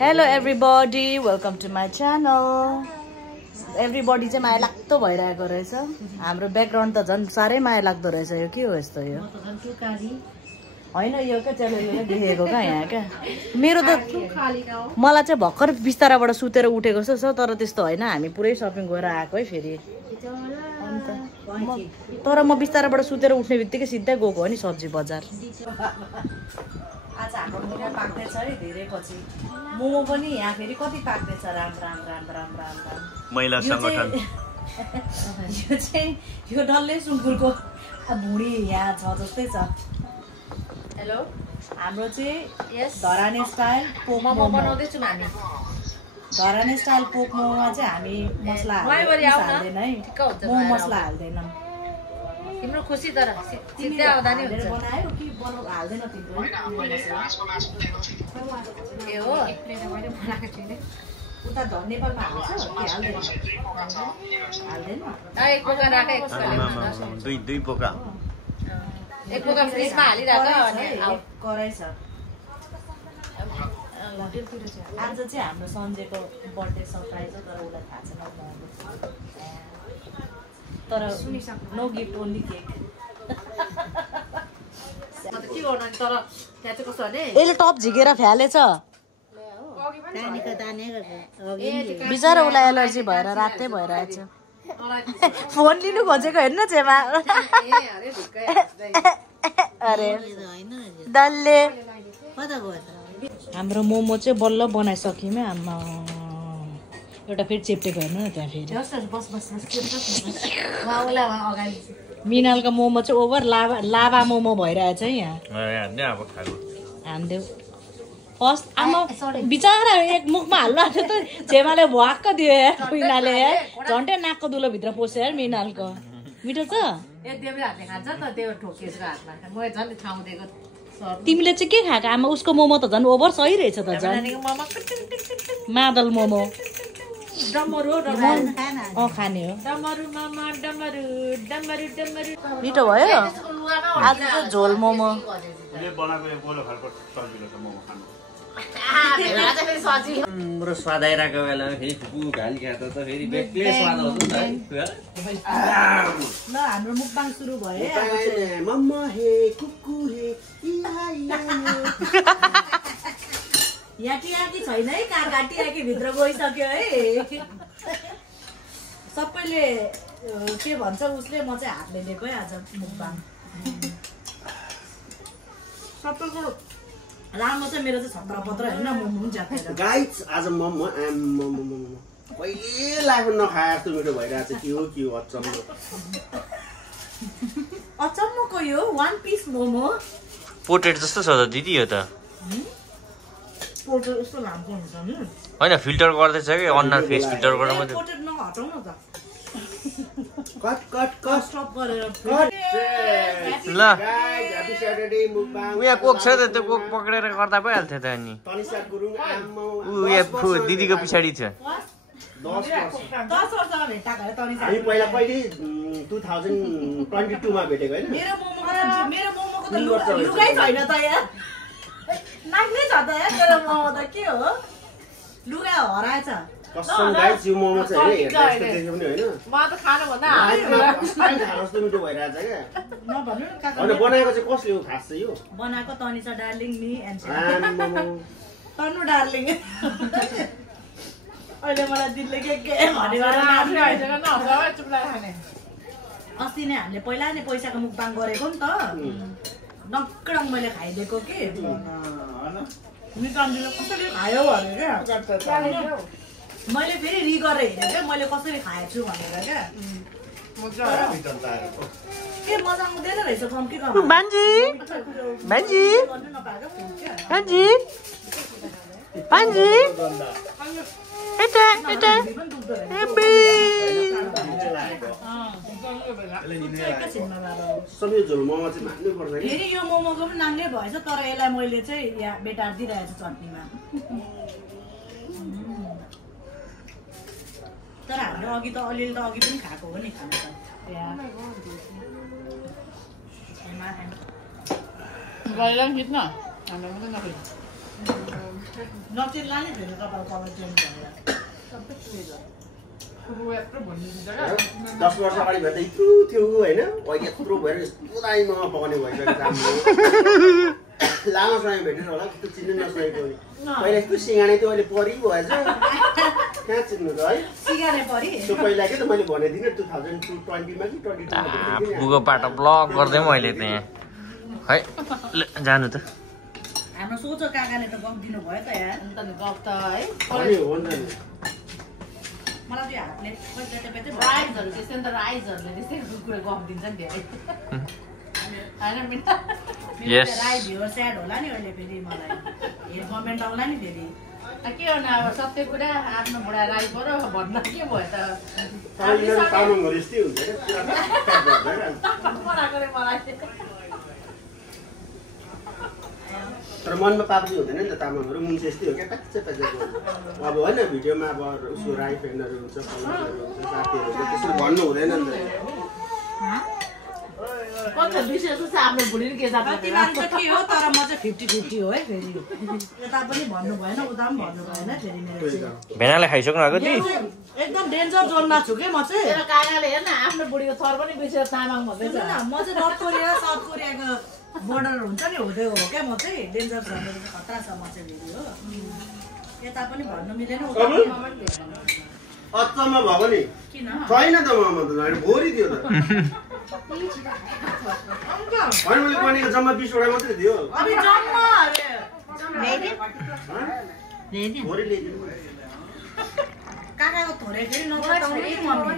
Hello everybody, welcome to my channel. Everybody चाहिँ माया लाग्दो भइरहेको रहेछ. हाम्रो ब्याकग्राउन्ड त झन् सारै माया लाग्दो रहेछ. यो के हो यस्तो यो? हैन यो के च्यानलले देखेको का यहाँ क्या. मेरो त मलाई चाहिँ भर्खर बिस्ताराबाट सुतेर उठेको जस्तो छ तर त्यस्तो हैन. हामी पुरै शपिङ गरेर आएको है फेरि. तर म बिस्ताराबाट सुतेर उठ्ने बित्तिकै सिधै गएको हो नि सब्जी बजार. आज हाम्रो मिरा पाक्दैछ है धेरै पछि. मोमो पनि यहाँ फेरि कति पाक्दैछ. राम राम राम राम राम राम. महिला संगठन. यो चाहिँ यो डल्लै सुँगुरको भुँडी यहाँ छ जस्तै छ. हेलो हाम्रो चाहिँ धराने स्टाइल पोक मोमो बनाउँदैछौँ हामी. धराने स्टाइल पोक मोमोमा चाहिँ हामी मसला हाल्दैन है. मोमो मसला हाल्दैनौँ. तिम्रो खुसी तर सिधै आउँदा नि हुन्छ. बनायो कि हाल्दैन तिम्रो? ए हो उता नेपालमा हाल्छ कि हाल्दैन? हाल्दैन. एक पोका राख. दुई पोका. एक पोका फ्रिजमा हालिराख अनि कराई छ. आज चाहिँ हाम्रो सन्जेको बर्थडे सरप्राइज हो तर उसलाई थाहा छैन. तर नो गिफ्ट ओन्ली केक. यसले टप झिकेर फ्यालेछ. बिचरा उसलाई एलर्जी भएर रातै भइरहेछ. फोन लिनु खोजेको हेर्नु चेमा. अरे डल्ले हाम्रो मोमो चाहिँ बल्ल बनाइसक्यौँ. आमा एउटा फेरि चेप्टेको हेर्नु न त्यहाँ फेरि. मिनालको मोमो चाहिँ ओभर लाभा मोमो भइरहेछ है यहाँ. हान्देऊ फर्स्ट आमा बिचरा एक मुखमा हाल्नु आएको त छेमाले भ्वाक्क दियो यार. मिनाले यार झन्टै नाकको दुलोभित्र पस्यो यार मिनालको. मिठो छ. तिमीले चाहिँ के खाएको आमा? उसको मोमो त झन् ओभर सही रहेछ त. झन् मादल मोमो खाने हो. मिठो भयो. आज चाहिँ झोल मोमो. हाम्रो स्वाद आइरहेको बेलामा फेरि फुपू घाली खाँदा त फेरि बेग्लै स्वाद आउँछ नि त. ल हाम्रो मुकबाङ सुरु भयो. याटी छैन है. कार घाटी भित्र गइसक्यो है. सबैले के भन्छ उसले म चाहिँ हातले लिएको है आज मुकबाङ. सबैको राम्रो चाहिँ मेरो चाहिँ छत्रपत्र होइन. मोमो पनि ज्यादा गाइस आज मोमो कहिले लाग्नु नखाए जस्तो मिठो भइरहेछ. के हो अचम्मको यो 1 पिस मोमो. पोटेट जस्तो छ त दिदी यो त. पोटेट यस्तो लामो हुन्छ नि. होइन फिल्टर गर्दैछ कि अनुहार फेस फिल्टर गर्न मात्रै. पोटेट नहटाउ न त. कट स्टप गरेर ल उयो कोक छ त. त्यो कोक पक्रेर गर्दा भइहाल्थ्यो त. अनि ऊ दिदीको पछाडि छ. 10 वर्षमा भेटाएको है तनी. हामी पहिला कहिले 2022 मा भेटेको हैन. मेरो मोमोको त लुगाइ छैन त यार. नाग्नै छ त यार मेरो मोमो त. के हो लुगा हराएछ. कसम गाइस यो मोमो चाहिँ हेर्दा यस्तो देख्यो पनि हैन. म त खानु भन्दा कस्तो मिठो भइरहेछ क्या. नभन्नु न काका. अनि बनाएको चाहिँ कसले हो खास चाहिँ यो? बनाएको तनिसा डार्लिङ नि एन्ड मोमो तन्नु डार्लिङ. अहिले मलाई दिलले के भनेर अस्ति नै हामीले पहिला नै पैसाको मुकबाङ गरेको नि त. नक्कडङ मैले खाइदिएको कि. निकाल्दिनु कसरी खायो भने क्या. मैले फेरि रि गरेर हेरेँ क्या मैले कसरी खाएछु भनेर क्या. के मजा आउँदैन रहेछ. कम्ती फेरि यो मोमोको पनि नाङ्गे भएछ तर यसलाई मैले चाहिँ यहाँ बेटार दिइरहेको छु चटनीमा. तर हामीले अघि त अलिअलि त अघि पनि खाएको हो नि खाना त. नचिल्ला नि फेरि कपाल कपाल चेन्ज गरेर 10 वर्ष अगाडि भन्दा यत्रो थियो होइन अहिले यत्रो भएर यस्तो दाइमा पकाउने भइसकेको छ हाम्रो लामो समय भेटेर होला त्यो चिन्नु नसकेको नि पहिला यस्तो सिँगाने थियो अहिले परि भएछ कहाँ चिन्नु त है सिँगाने परि त्यो पहिला के त मैले भनेदिनँ 2020 मा कि 22 मा पुगो पाटो ब्लक गर्दै मैले त्यहाँ है जानु त हाम्रो सोचो काकाले त गफ दिनु भयो त यार अन्त नि गफ त है हो नि मलाई त्यो हातले पेटे राइजहरु त्यस्तै नि त राइजहरुले त्यस्तै कुरा गफ दिन्छ नि धेरै हैन मिना यस राई भ्युअर स्याड होला नि अहिले फेरि मलाई हेड कमेन्ट आउला नि फेरि के गर्नु अब सत्य कुरा आफ्नो बुढा राई परो भन्न के भयो त तामाङहरु यस्तै हुन्छ मलाई तर मनमा पाप्ने हुँदैन नि त तामाङहरु मुन्छ यस्तै हो क्या प्याच्चे अब होइन भिडियोमा अब उसको राई फ्यानहरु हुन्छ फलोअरहरु हुन्छ साथीहरु हुन्छ त्यसरी भन्नु हुँदैन नि कति विशेष छ आफ्नो बुढीले के जात कति मान्छे त के हो तर म चाहिँ 50-50 हो है फेरि यता पनि भन्नु भएन उता पनि भन्नु भएन फेरि मेरो चाहिँ भेनाले खाइसक्नु भएको ती एकदम डेन्जर जोनमा छु के म चाहिँ तेरो काकाले हेर्न आफ्नो बुढीको थर पनि बिर्सेर तामाङ भन्दैछ म चाहिँ नर्थ कोरिया साउथ कोरियाको बोर्डर हुन्छ नि हुँदै हो क्या म चाहिँ डेन्जर छ मेरो चाहिँ खतरा छ म चाहिँ फेरि हो यता पनि भन्नु मिलेन उता पनि अचम्म भएको नि किन छैन त ममा त भोरी थियो त होइन मैले बनेको जम्मा 20 वटा मात्रै थियो अबि जम्मा भोरी ल्याइदिनु काकाको थोरै फेरि नपटाउने मम्मी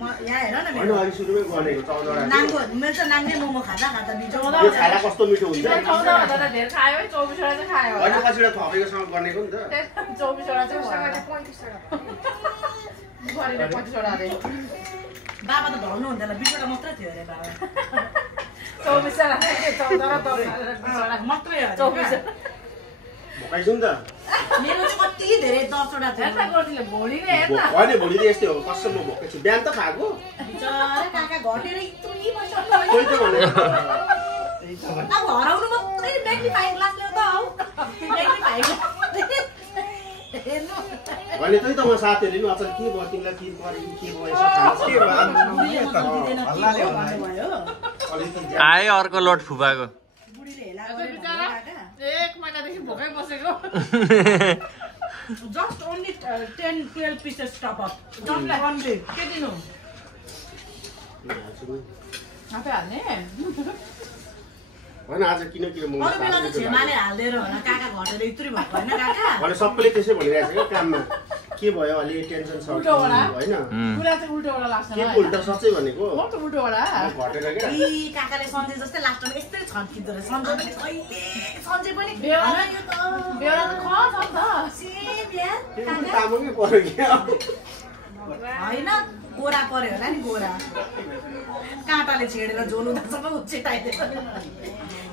म यहाँ हेर न होइन मेरो अघि सुरुमै बनेको 14 वटा नाङ्गो मेरो चाहिँ नाङ्गे मोमो खाँदा खाँदा बिजो यो खाना कस्तो मिठो हुन्छ तिमीले 14 भन्दा त धेरै खायो है 24 वटा चाहिँ खायो होइन कतिवटा थपेकोसँग बनेको नि त 24 वटा चाहिँ भयो 35 वटा रे बाबा त ढल्नु हुन्थेन 20 वटा मात्रै थियो अरे बाबा 24 वटा 14 र 10 वटा मात्रै हो 24 भोकाइछु नि त मेरो चाहिँ कति धेरै 10 वटा थियो हेर्न गर्दिले भोलिले हेर्न होइन भोलि त यस्तै हो कसम म भोकाइछु बिहान त खाएको बिचारा काका घटेर इत्रुली बस्छ कोही त भनेको अब हराउनु मात्रै म्याग्निफाइङ ग्लास ल्याउ त आऊ म्याग्निफाइङ हेर्नु भने त्यही त म साथीहरूले नि अचल के भयो तिमीलाई के पऱ्यो के भयो यसो खाना बुढीले आयो अर्को लोट फुपाको हेला बिचारा 1 महिनादेखि भोकै बसेको just only 10-12 pieces top up just only के दिनु आफै हाल्ने होइन आज किन म अरू बेला चाहिँ छेमाले हाल्दैन होला काका घटेर इत्रै भएको होइन काका भने सबैले त्यसै भनिरहेको छ क्या काममा के भयो अलि टेन्सन छ उल्टो होला। होइन कुरा चाहिँ उल्टो वटा लाग्छ के मलाई उल्टा सच्चै भनेको म त उल्टो वटा घटेर क्या यी काकाले सन्जय जस्तै लास्टमा यस्तै छन्किँदो रहेछ सन्जय पनि कहिले सन्जय पनि बेहोरा होइन, यो त बेहोरा त ख छ नि त सेम यार त्यो पनि काका तामाङै पऱ्यो क्या होइन गोरा पर्यो होला नि गोरा काँटाले छेडेर झोल हुँदासम्म उछिटाइदिएछ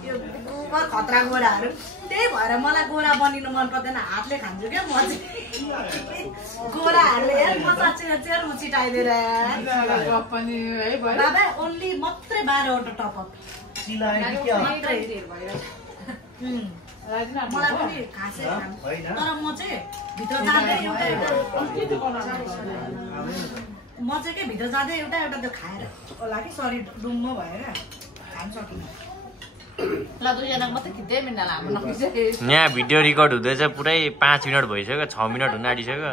यो गोबर खतरा गोराहरू त्यही भएर मलाई गोरा बनिनु मन पर्दैन हातले खान्छु क्या म चाहिँ गोराहरूले यार मजा चेर उछिटाइदिएर गफ पनि है भयो बाबा ओन्ली मात्रै 12 वटा टपअप मात्रै मलाई पनि खासै तर म चाहिँ भित्र जाँदै म चाहिँ के भित्र जाँदै एउटा त्यो खाएर होला कि सरी डुम्म भयो क्या खान सकिनँ ल दुईजनाको मात्रै खिच्दै मिल्दैन हाम्रो नखिचे यहाँ भिडियो रेकर्ड हुँदैछ पुरै 5 मिनट भइसक्यो 6 मिनट हुन आँटिसक्यो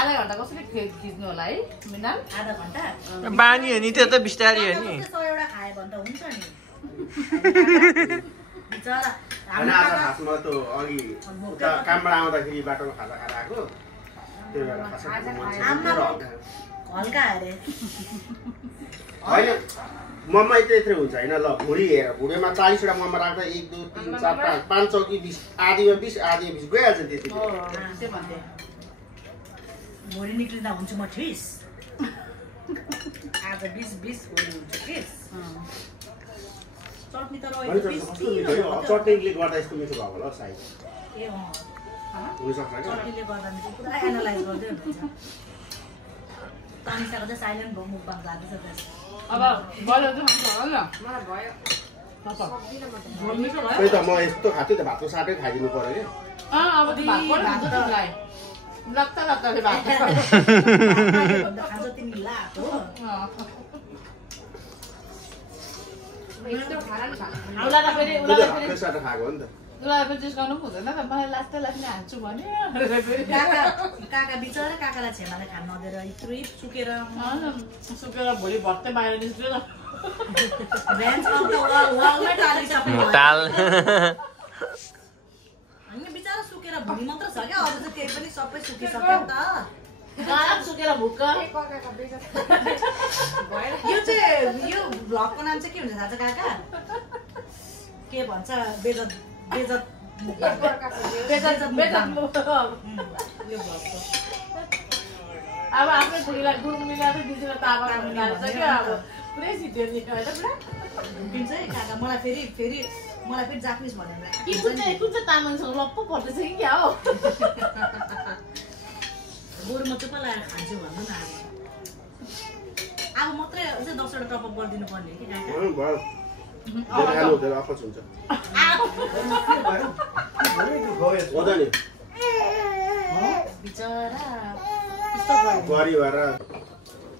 आधा घन्टा कसरी खिच्नु होला है मिनाल आधा घन्टा बानी हो नि त्यो त बिस्तारी हो नि 100 एउटा खायो भने त हुन्छ नि बिचरा होइन आज खासमा त अघि उता कामबाट आउँदाखेरि बाटोमा खाजा खाएर आएको त्यो भएर हल्का अरे होइन ममा यत्रो हुन्छ होइन ल भुँडी हेर भुँडीमा 40 वटा ममा राख्दा 1 2 3 4 5 चौकी 20 आधीमा 20 आधीमा 20 गइहाल्छ त्यति त्यो भन्थे भोलि निक्लिँदा हुन्छु म ठिस आज 20 भोलि हुन्छ ठिस चटनी त होइन चटनीले गर्दा यस्तो मिठो भएको होला सायद ए हुनसक्छ क्या चटनीले गर्दा मिठो पुरा एनालाइज गर्दै हुनुहुन्छ तानिसाको चाहिँ साइलेन्ट भयो मुखबाट जाँदैछ त्यसमा अब भयो त हुन्छ होला नि त्यही त म यस्तो खान्छु त भातको साटै खाइदिनु पर्यो कि अब त भात तिमीलाई लत्ता लत्ताले भात खान्छ तिमी लाको त्यो साटो खाएको हो नि त उसलाई पनि चिज गर्नु पनि हुँदैन त मलाई लास्टै लाग्ने हाल्छु भने काका बिचरा काकालाई छेमाले खान नदिएर यत्रै सुकेर सुकेर भोलि भत्तै बाहिर निस्क्यो न ताल होइन बिचरा सुकेर भुँडी मात्र छ क्या अरू चाहिँ केही पनि सबै सुकिसक्यो नि त गाला सुकेर भुक्क यो चाहिँ यो भ्लगको नाम चाहिँ के हुन्छ थाहा छ काका के भन्छ बेजत बेजत यो भ्लगको अब आफ्नै छोरीलाई गुड मिलाएर दिदीलाई तामा मिलाएर छ क्या अब पुरै सिद्धि होइन पुरा भुकिन्छ है काका मलाई फेरि जापानिज भनेर कुन चाहिँ तामाङसँग लप्पो पर्दैछ कि क्या हो बरु म चुप्प लगाएर खान्छु भन्नु न अब मात्रै चाहिँ 10 वटा टपअप गरिदिनु पर्ने कि काका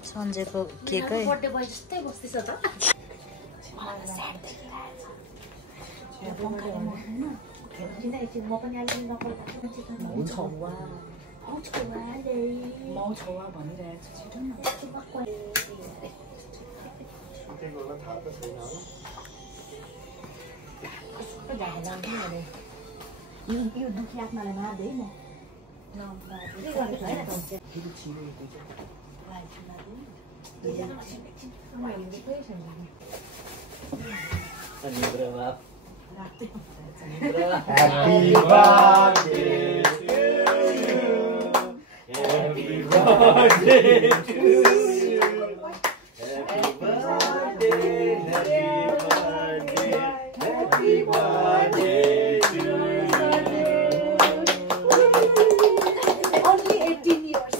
सन्जेको केकै बर्थडे बोय जस्तै बस्दैछ त मौछौवा भनिरहेको छु छिटो न यो दुखी आत्मालाई मार्दै म Happy birthday to you. Happy birthday, happy birthday, happy birthday to you. Only 18 years.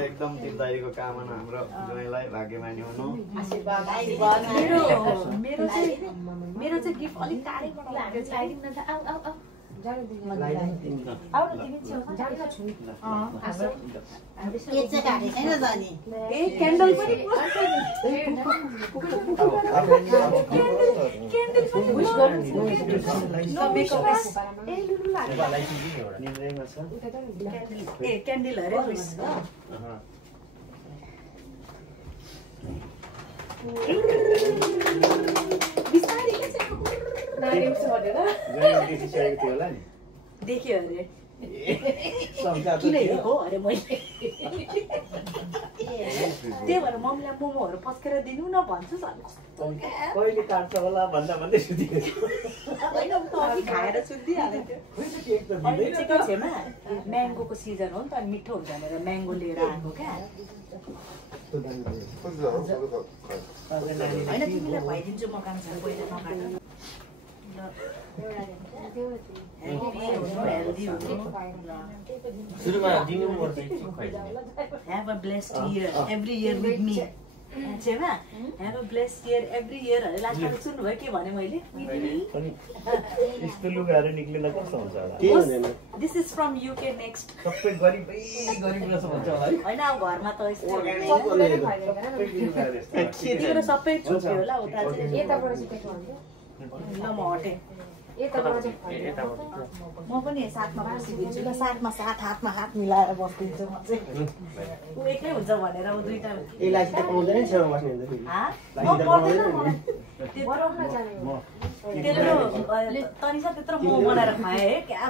एकदम दिलदारीको कामना हाम्रो ज्वाइँलाई भाग्यमानी हुनु मेरो चाहिँ गिफ्ट अलिक टाढैबाट लाग्यो चाहिदिनु न त आउ आउ आउ क्यान्डल पनि क्यान्डल अरे देखियो अरे किन हेरेको अरे मैले त्यही भएर मम्मीलाई मोमोहरू पस्केर दिनु न भन्छु कहिले काट्छ होला भन्दा भन्दै सुतिएको खाएर सुतिहाल्यो छेमा म्याङ्गोको सिजन हो नि त अनि मिठो हुन्छ भनेर म्याङ्गो लिएर आएको क्या होइन तिमीलाई खुवाइदिन्छु म काम छ पहिला नखाएर Have a blessed year every year with me. Chema, have a blessed year every year. Last time सुन्नुभयो के भने मैले? यस्तो लुगाहरू निक्लिन कस्तो हुन्छ होला? This is from UK next. सबै गरिब रहेछ भन्छ होला है? हैन अब घरमा त यस्तो त्यतिखेर सबै छुट्यो होला उता चाहिँ यताबाट चाहिँ पेट हुन्छ ल म हटे म पनि साथमा बसिदिन्छु ल साथमा साथ हातमा हात मिलाएर बसिदिन्छु म चाहिँ ऊ एक्लै हुन्छ भनेर ऊ दुईटा यसलाई चाहिँ पाउँदैन नि छेउमा बस्ने हुन्छ तनिसा त्यत्रो मोमो बनाएर खाएँ है क्या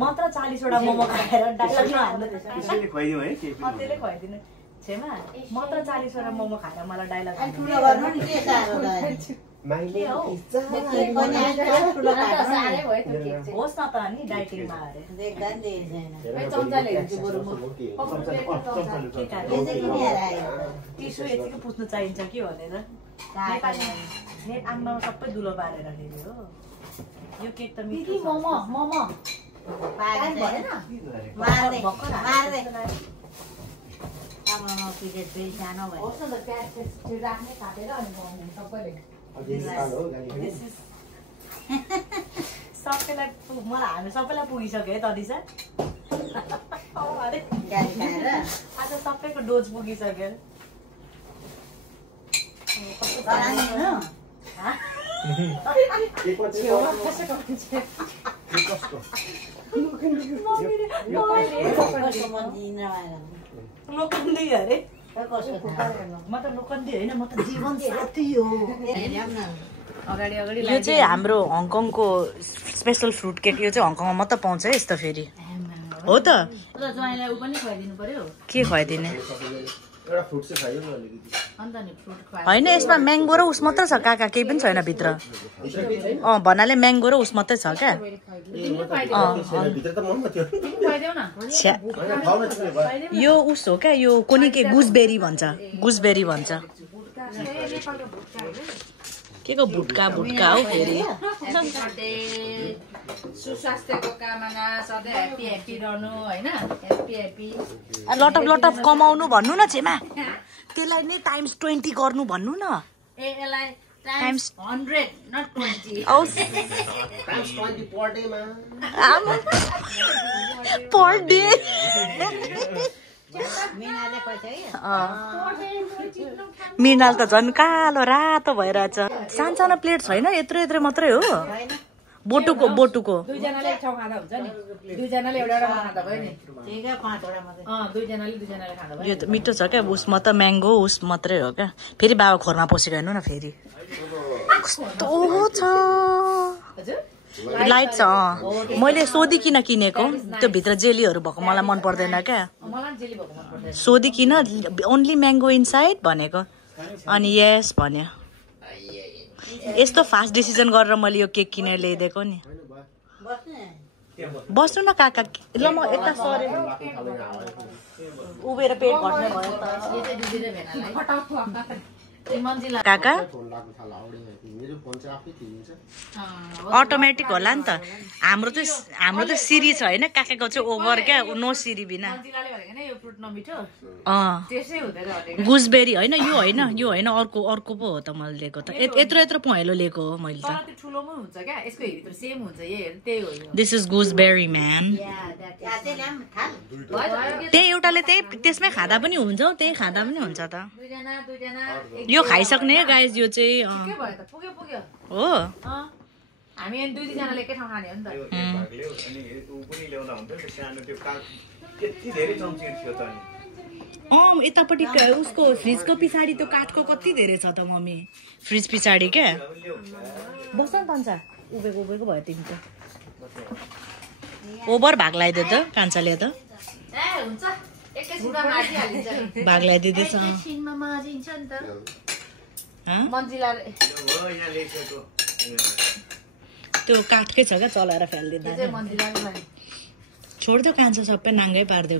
मात्र 40 वटा मोमो खाएर डाइलग नहाल्नु त्यसले खुवाइदिनु छेमा मात्र 40 वटा मोमो खाएर मलाई डाइलग होस् न त नि डाइटिङमा टिसु यतिकै पुस्नु चाहिन्छ कि भनेर नेट आमामा सबै दुलो पारेर राखेको हो यो केक त मिठो मोमो आमामा पिरियड फेरि सानो भयो होस् न त प्याज राख्ने काटेर अनि बनाउने सबैले सबैलाई मलाई हामी सबैलाई पुगिसक्यो है तदिसा अरे गाडी खाएर आज सबैको डोज पुगिसक्यो लोकन्दी अरे म त लोकन्दी होइन म त जीवन साथी हो अगाडि अगाडि यो चाहिँ हाम्रो हङकङको स्पेसल फ्रुट केक यो चाहिँ हङकङमा मात्र पाउँछ है यस्तो फेरि हो त ज्वाइँलाई उ पनि खुवाइदिनु पर्यो के खुवाइदिने होइन यसमा म्याङ्गो र उस मात्रै छ काका केही पनि छैन भित्र भन्नाले म्याङ्गो र उस मात्रै छ क्या यो उस हो क्या यो कुनै के गुजबेरी भन्छ गुजबेरी भन्छ के को भुटका भुटका हो फेरि सुस्वास्थ्यको कामना सधैँ ह्याप्पी ह्याप्पी रहनु हैन ह्याप्पी ह्याप्पी लट अफ कमाउनु भन्नु न छेमा त्यसलाई नै टाइम्स 20 गर्नु भन्नु न यसलाई टाइम्स 100 नट 20 औ टाइम्स 20 पर डे मा पर डे मिनाले पैसा मिनाल त झन् कालो रातो भइरहेछ सानो प्लेट छैन यत्रो यत्रो मात्रै हो बोटुको दुईजनाले एक ठाउँ खाँदा हुन्छ नि दुईजनाले एउटा एउटा खाँदा भयो नि ठीक है 5 वटा मात्रै दुईजनाले खाँदा भयो यो त मिठो छ क्या उसमा त म्याङ्गो उस मात्रै हो क्या फेरि बाबा खोरमा पसेको हेर्नु न फेरि कस्तो छ लाइट छ मैले सोधिकिन किनेको त्यो भित्र जेलीहरू भएको मलाई मन पर्दैन क्या मलाई जेली भएको मन पर्दैन सोधिकिन ओन्ली म्याङ्गो इनसाइड भनेको अनि यस भन्यो यस्तो फास्ट डिसिजन गरेर मैले यो केक किनेर ल्याइदिएको नि बस्नु न काका ल म यता सरे उभेर पेट भर्ने भयो काका अटोमेटिक होला नि त हाम्रो त सिरी छ होइन काकाको चाहिँ ओभर क्या नो सिरी बिना गुजबेरी होइन यो होइन अर्को पो हो त मैले लिएको त यत्रो पहेँलो लिएको हो मैले त दिस इज गुजबेरी म्यान त्यही एउटाले त्यसमै खाँदा पनि हुन्छ त्यही खाँदा पनि हुन्छ त यो खाइसक्ने गाइज यो चाहिँ हो हामी दुईजनाले एकै ठाउँ खाने हो नि त यतापट्टि उसको फ्रिजको पछाडि त्यो काठको कति धेरै छ त मम्मी फ्रिज पछाडि क्या बस न तन्सा उभेको भयो तिमी त ओभर भाग लगाइदियो त कान्छाले त भाग लगाइदिँदैछ त्यो काठकै छ क्या चलाएर फालिदिँदा छोड्दै कान्छ सबै नाङ्गै पारिदियो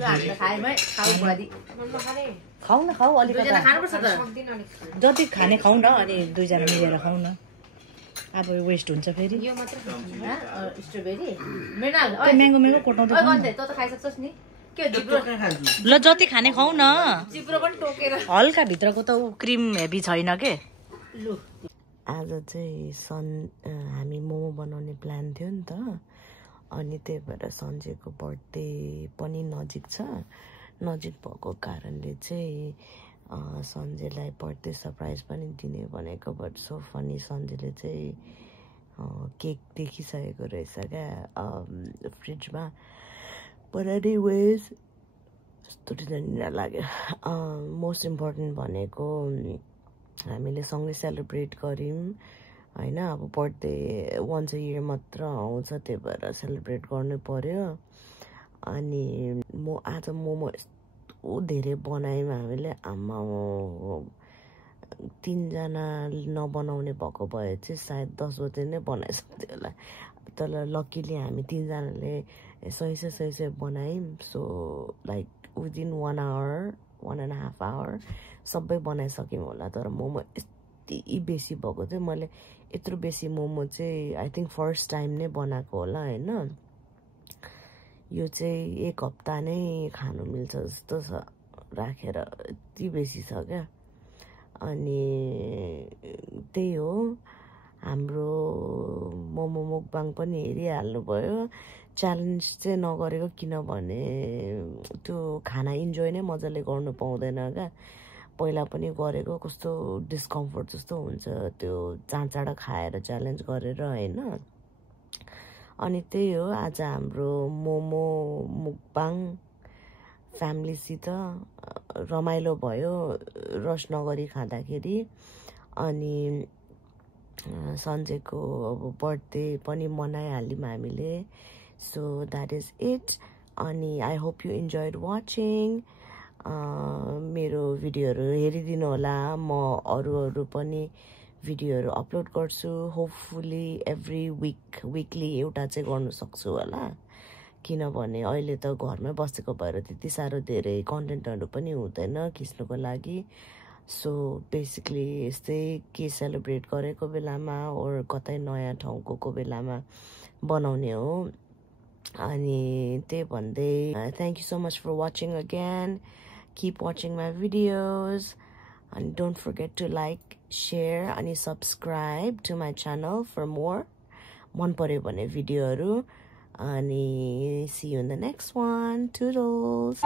खाऊ न अलिकति जति खाने खाऊ न अनि दुईजना मिलेर खाऊ न अब वेस्ट हुन्छ फेरि म्याङ्गो कोटाउँदै ल जति खाने खाऊ न हल्का भित्रको त क्रिम हेभी छैन के आज चाहिँ हामी मोमो बनाउने प्लान थियो नि त अनि त्यही भएर सन्जयको बर्थडे पनि नजिक छ नजिक भएको कारणले चाहिँ सन्जयलाई बर्थडे सरप्राइज पनि दिने भनेको बट सो फनी सन्जयले चाहिँ केक देखिसकेको रहेछ क्या फ्रिजमा बट एनीवेज यस्तो डिजाइन लाग्यो मोस्ट इम्पोर्टेन्ट भनेको हामीले सँगै सेलिब्रेट गऱ्यौँ होइन अब बर्थडे वन्स अ इयर मात्र आउँछ त्यही भएर सेलिब्रेट गर्नै पर्यो अनि आज मोमो यस्तो धेरै बनायौँ हामीले आमा 3 जना नबनाउने भएको भए चाहिँ सायद 10 बजे नै बनाइसक्थ्यो होला तर लकिली हामी 3 जनाले सही बनायौँ so like within 1 hour 1.5 hour सबै बनाइसक्यौँ होला तर मोमो यति बेसी भएको थियो मैले यत्रो बेसी मोमो चाहिँ आई थिङ्क फर्स्ट टाइम नै बनाएको होला होइन यो चाहिँ 1 हप्ता नै खानु मिल्छ जस्तो छ राखेर यति बेसी छ क्या। अनि त्यही हो हाम्रो मोमो मुकबाङ पनि हेरिहाल्नु भयो। च्यालेन्ज चाहिँ नगरेको किनभने त्यो खाना इन्जोय नै मजाले गर्नु पाउँदैन क्या। पहिला पनि गरेको कस्तो डिस्कम्फर्ट जस्तो हुन्छ त्यो चाँचाडा खाएर च्यालेन्ज गरेर होइन। अनि त्यही हो आज हाम्रो मोमो मुकबाङ फ्यामिलीसित रमाइलो भयो रस नगरी खाँदाखेरि। अनि सन्जेको अब बर्थडे पनि मनाइहाल्यौँ हामीले। So that is it. अनि I hope you enjoyed watching. मेरो भिडियोहरू हेरिदिनु होला। म अरू पनि भिडियोहरू अपलोड गर्छु। होपफुली एभ्री विकली एउटा चाहिँ गर्नु सक्छु होला। किनभने अहिले त घरमै बसेको भएर त्यति साह्रो धेरै कन्टेन्टहरू पनि हुँदैन खिच्नुको लागि। सो बेसिकली यस्तै के सेलिब्रेट गरेको बेलामा ओर कतै नयाँ ठाउँ गएको बेलामा बनाउने हो। अनि त्यही भन्दै thank you so much for watching again. Keep watching my videos and don't forget to like, share and subscribe to my channel for more मन पर्यो भने भिडियोहरू। अनि see you in the next one. Toodles.